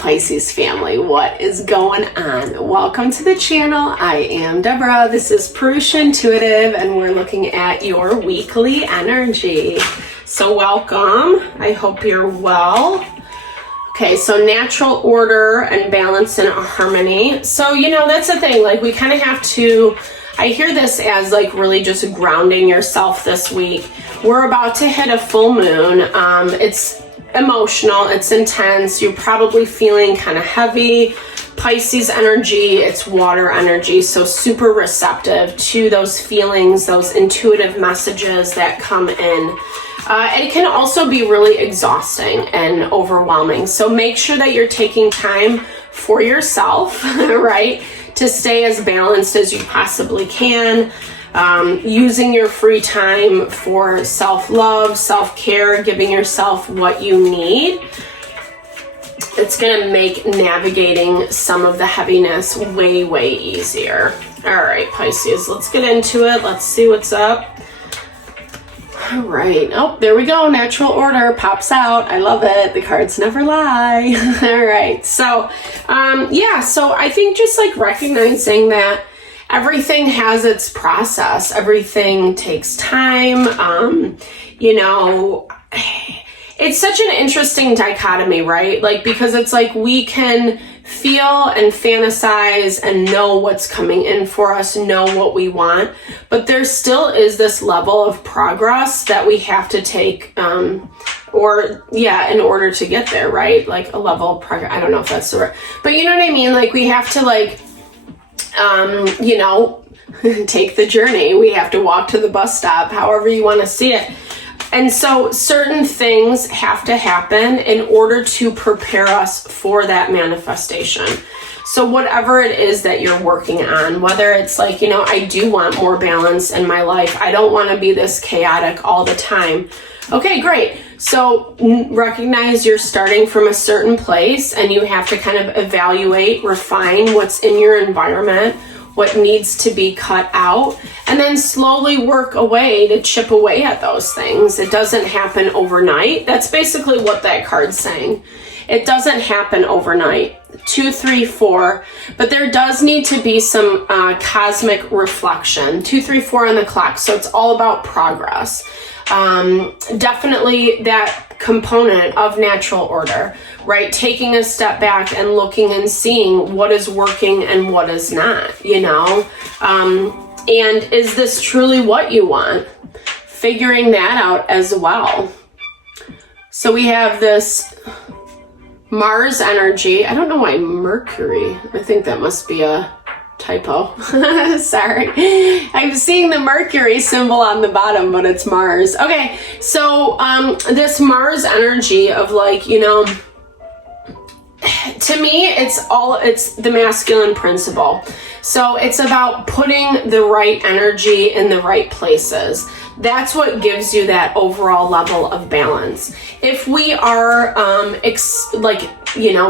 Pisces family, what is going on? Welcome to the channel. I am Deborah. This is Purusha Intuitive, and we're looking at your weekly energy. So welcome. I hope you're well. Okay, so natural order and balance and harmony. So, that's the thing. Like, we kind of have to, I hear this as like really just grounding yourself this week. We're about to hit a full moon. It's emotional, it's intense. You're probably feeling kind of heavy. Pisces energy, it's water energy, so super receptive to those feelings, those intuitive messages that come in. It can also be really exhausting and overwhelming. So make sure that you're taking time for yourself, right? To stay as balanced as you possibly can. Using your free time for self-love, self-care, giving yourself what you need. It's going to make navigating some of the heaviness way, way easier. All right, Pisces, let's get into it. Let's see what's up. All right. Oh, there we go. Natural order pops out. I love it. The cards never lie. All right. So, so I think just like recognizing that everything has its process. Everything takes time. It's such an interesting dichotomy, right? Like, because it's like we can feel and fantasize and know what's coming in for us, know what we want, but there still is this level of progress that we have to take, in order to get there, right? Like a level of progress. I don't know if that's the right, but you know what I mean? Like, we have to take the journey. We have to walk to the bus stop, however you want to see it. And so certain things have to happen in order to prepare us for that manifestation. So whatever it is that you're working on, whether it's like, I do want more balance in my life. I don't want to be this chaotic all the time. Okay, great. So recognize you're starting from a certain place and you have to kind of evaluate, refine what's in your environment, what needs to be cut out, and then slowly work away to chip away at those things. It doesn't happen overnight. That's basically what that card's saying. It doesn't happen overnight. 2, 3, 4, but there does need to be some cosmic reflection. 2, 3, 4 on the clock. So it's all about progress. Definitely that component of natural order, right? Taking a step back and looking and seeing what is working and what is not, and is this truly what you want? Figuring that out as well. So we have this Mars energy. I don't know why Mercury. I think that must be a typo. Sorry. I'm seeing the Mercury symbol on the bottom, but it's Mars. Okay. So, this Mars energy of like, to me, it's the masculine principle. So it's about putting the right energy in the right places. That's what gives you that overall level of balance. If we are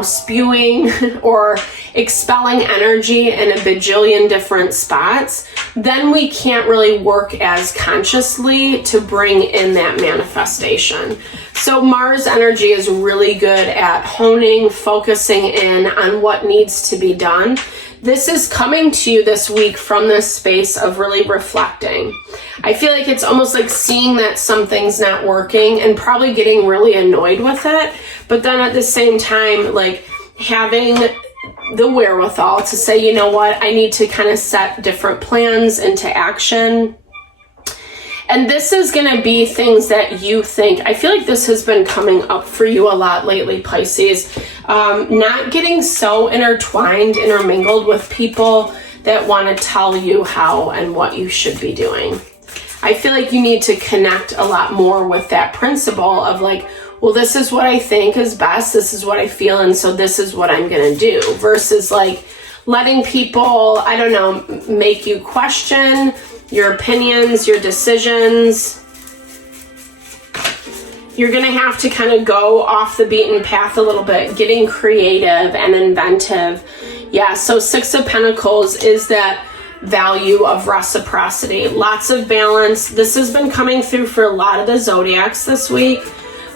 spewing or expelling energy in a bajillion different spots, then we can't really work as consciously to bring in that manifestation. So Mars energy is really good at honing, focusing in on what needs to be done. This is coming to you this week from this space of really reflecting. I feel like it's almost like seeing that something's not working and probably getting really annoyed with it, but then at the same time, like having the wherewithal to say, you know what, I need to kind of set different plans into action. And this is going to be things that you think, I feel like this has been coming up for you a lot lately, Pisces. Not getting so intermingled with people that want to tell you how and what you should be doing. I feel like you need to connect a lot more with that principle of like, well, this is what I think is best. This is what I feel. And so this is what I'm going to do, versus like letting people, make you question your opinions, your decisions. You're going to have to kind of go off the beaten path a little bit, getting creative and inventive. Yeah, so 6 of Pentacles is that value of reciprocity. Lots of balance. This has been coming through for a lot of the zodiacs this week,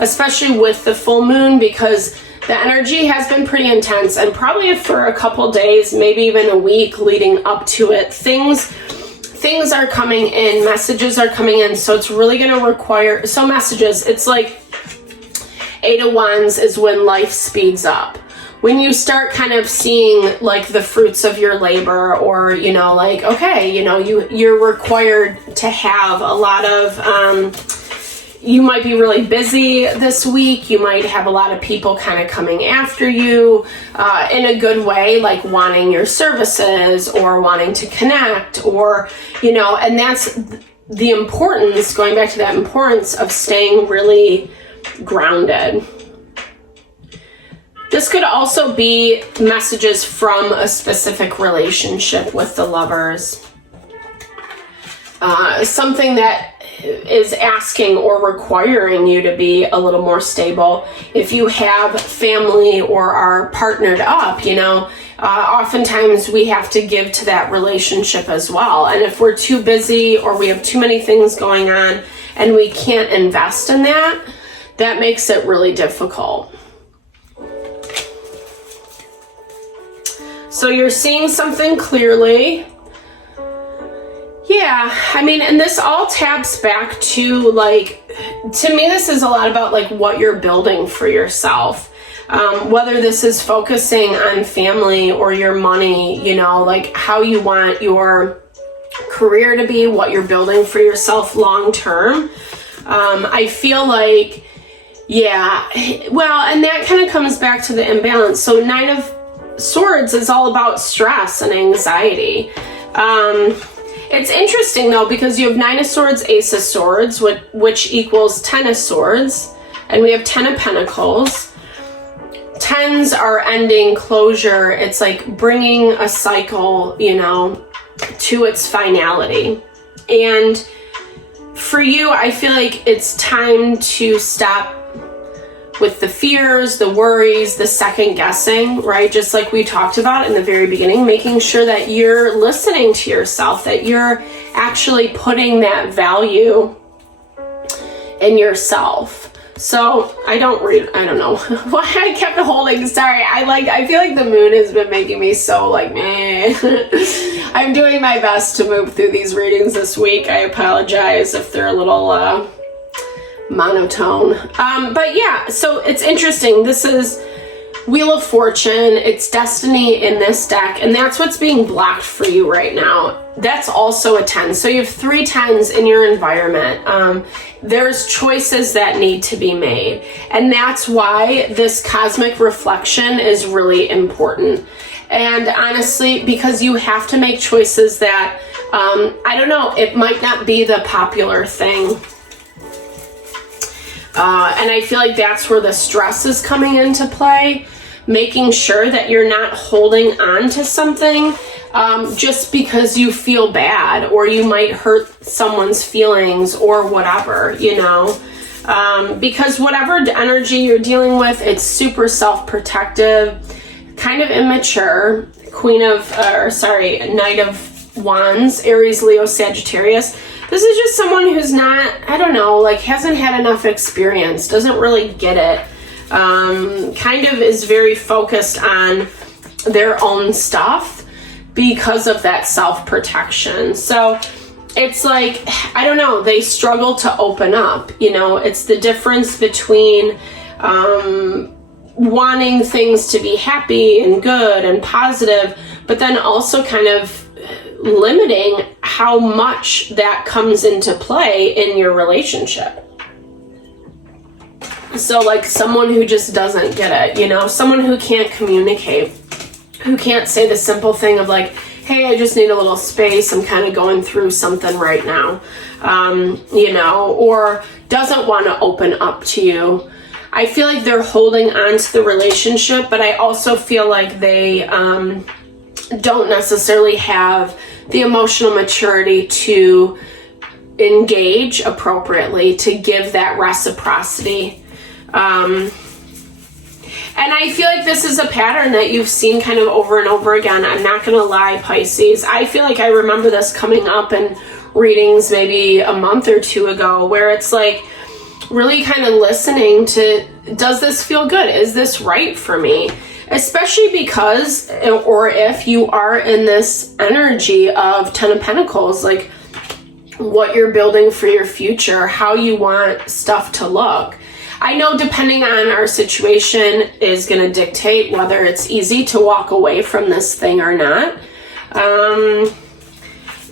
especially with the full moon, because The energy has been pretty intense, and probably for a couple days, maybe even a week leading up to it, things are coming in, messages are coming in, so it's really going to require, so messages, it's like 8 of Wands is when life speeds up. When you start kind of seeing like the fruits of your labor, or, you know, like, okay, you know, you're required to have a lot of, you might be really busy this week. You might have a lot of people kind of coming after you in a good way, like wanting your services or wanting to connect, or, you know, and that's the importance, going back to that importance of staying really grounded. This could also be messages from a specific relationship with the Lovers. Something that is asking or requiring you to be a little more stable. If you have family or are partnered up, you know, oftentimes we have to give to that relationship as well. And if we're too busy or we have too many things going on and we can't invest in that, that makes it really difficult. So you're seeing something clearly. Yeah, I mean, and this all taps back to, like, to me, this is a lot about like what you're building for yourself. Whether this is focusing on family or your money, you know, like how you want your career to be, what you're building for yourself long term. I feel like, yeah, well, and that kind of comes back to the imbalance. So 9 of Swords is all about stress and anxiety. It's interesting though, because you have 9 of Swords, Ace of Swords, which equals 10 of Swords, and we have 10 of Pentacles. 10s are ending, closure. It's like bringing a cycle, you know, to its finality. And for you, I feel like it's time to stop with the fears, the worries, the second guessing, right? Just like we talked about in the very beginning, making sure that you're listening to yourself, that you're actually putting that value in yourself. So I don't know why I kept holding, sorry. I feel like the moon has been making me so like, meh. I'm doing my best to move through these readings this week. I apologize if they're a little, monotone. But yeah, so it's interesting. This is Wheel of Fortune. It's destiny in this deck, and that's what's being blocked for you right now. That's also a 10. So you have 3 10s in your environment. There's choices that need to be made, and that's why this cosmic reflection is really important. And honestly, because you have to make choices that, I don't know, it might not be the popular thing. And I feel like that's where the stress is coming into play, making sure that you're not holding on to something just because you feel bad, or you might hurt someone's feelings or whatever, you know, because whatever energy you're dealing with, it's super self-protective, kind of immature. Knight of Wands, Aries, Leo, Sagittarius. This is just someone who's not, I don't know, like hasn't had enough experience, doesn't really get it, kind of is very focused on their own stuff because of that self-protection. So it's like, I don't know, they struggle to open up, you know. It's the difference between wanting things to be happy and good and positive, but then also kind of limiting how much that comes into play in your relationship. So like someone who just doesn't get it, you know, someone who can't communicate, who can't say the simple thing of like, hey, I just need a little space, I'm kind of going through something right now, you know, or doesn't want to open up to you. I feel like they're holding on to the relationship, but I also feel like they don't necessarily have the emotional maturity to engage appropriately, to give that reciprocity. And I feel like this is a pattern that you've seen kind of over and over again. I'm not gonna lie, Pisces. I feel like I remember this coming up in readings maybe a month or 2 ago, where it's like really kind of listening to, does this feel good? Is this right for me? Especially because, or if you are in this energy of Ten of Pentacles, like what you're building for your future, how you want stuff to look. I know depending on our situation is going to dictate whether it's easy to walk away from this thing or not.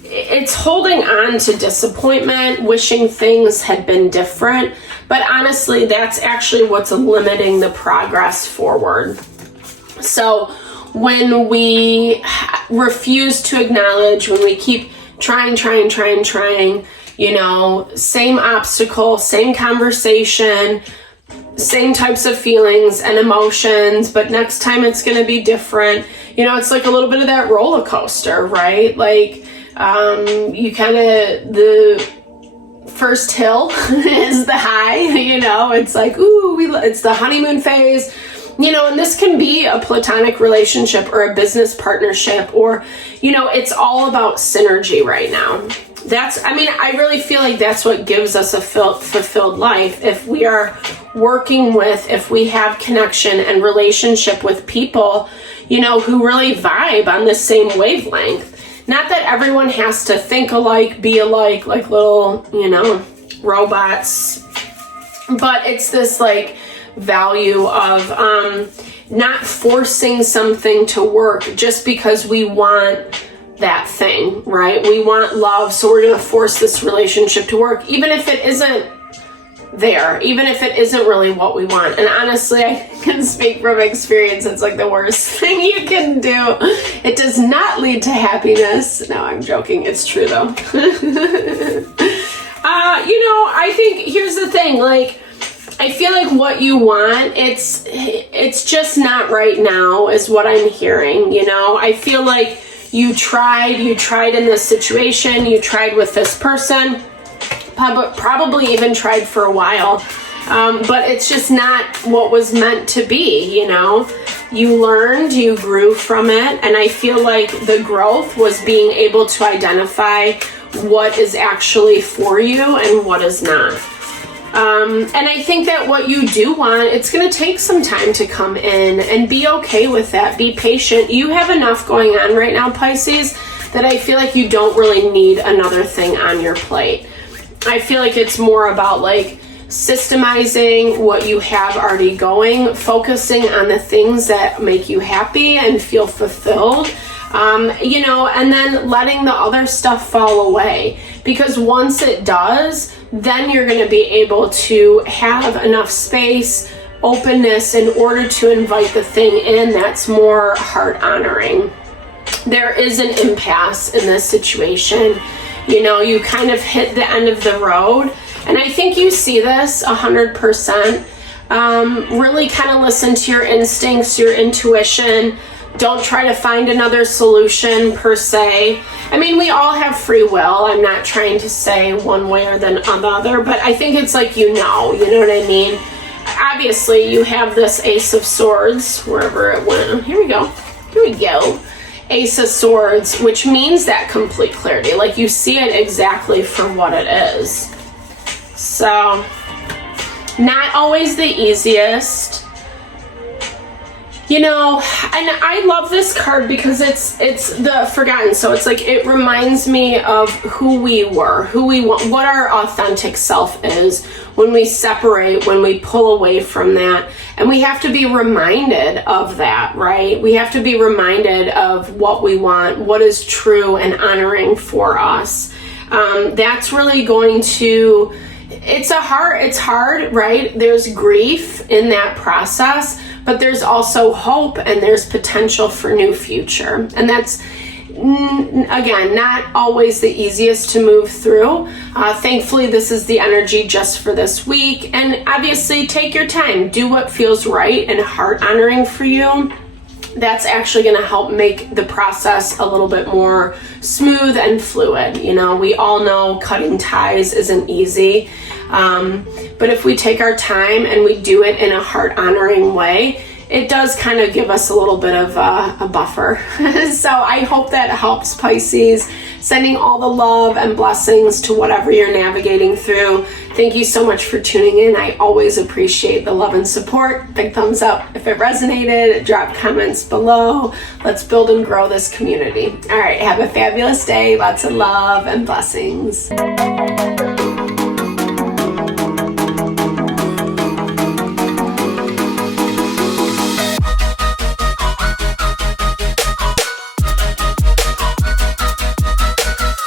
It's holding on to disappointment, wishing things had been different, but honestly, that's actually what's limiting the progress forward. So when we refuse to acknowledge, when we keep trying, you know, same obstacle, same conversation, same types of feelings and emotions, but next time it's going to be different. You know, it's like a little bit of that roller coaster, right? Like, you kind of, the first hill is the high, you know, it's like, ooh, it's the honeymoon phase, you know, and this can be a platonic relationship or a business partnership, or, you know, it's all about synergy right now. I really feel like that's what gives us a fulfilled life. If we are working with, if we have connection and relationship with people, you know, who really vibe on the same wavelength. Not that everyone has to think alike, be alike, like little, you know, robots, but it's this like value of not forcing something to work just because we want that thing, right? We want love, so we're going to force this relationship to work, even if it isn't there, even if it isn't really what we want. And honestly, I can speak from experience, it's like the worst thing you can do. It does not lead to happiness. No, I'm joking. It's true though. You know, I think here's the thing, like, I feel like what you want, it's just not right now is what I'm hearing, you know? I feel like you tried in this situation, you tried with this person, probably even tried for a while, but it's just not what was meant to be, you know? You learned, you grew from it, and I feel like the growth was being able to identify what is actually for you and what is not. And I think that what you do want, it's going to take some time to come in, and be okay with that. Be patient. You have enough going on right now, Pisces, that I feel like you don't really need another thing on your plate. I feel like it's more about like systemizing what you have already going, focusing on the things that make you happy and feel fulfilled, you know, and then letting the other stuff fall away. Because once it does, then you're going to be able to have enough space, openness in order to invite the thing in that's more heart honoring. There is an impasse in this situation. You know, you kind of hit the end of the road. And I think you see this 100%. Really kind of listen to your instincts, your intuition. Don't try to find another solution per se. I mean, we all have free will. I'm not trying to say one way or the other, but I think it's like, you know what I mean? Obviously, you have this Ace of Swords, wherever it went. Here we go. Ace of Swords, which means that complete clarity. Like, you see it exactly for what it is. So, not always the easiest. You know, and I love this card because it's the forgotten. So it's like, it reminds me of who we were, who we want, what our authentic self is when we separate, when we pull away from that. And we have to be reminded of that, right? We have to be reminded of what we want, what is true and honoring for us. That's really going to, it's hard, right? There's grief in that process, but there's also hope and there's potential for new future. And that's, again, not always the easiest to move through. Thankfully, this is the energy just for this week. And obviously, take your time. Do what feels right and heart honoring for you. That's actually going to help make the process a little bit more smooth and fluid. You know, we all know cutting ties isn't easy. But if we take our time and we do it in a heart honoring way, it does kind of give us a little bit of a buffer. So I hope that helps, Pisces. Sending all the love and blessings to whatever you're navigating through. Thank you so much for tuning in. I always appreciate the love and support. Big thumbs up if it resonated. Drop comments below. Let's build and grow this community. All right, have a fabulous day. Lots of love and blessings.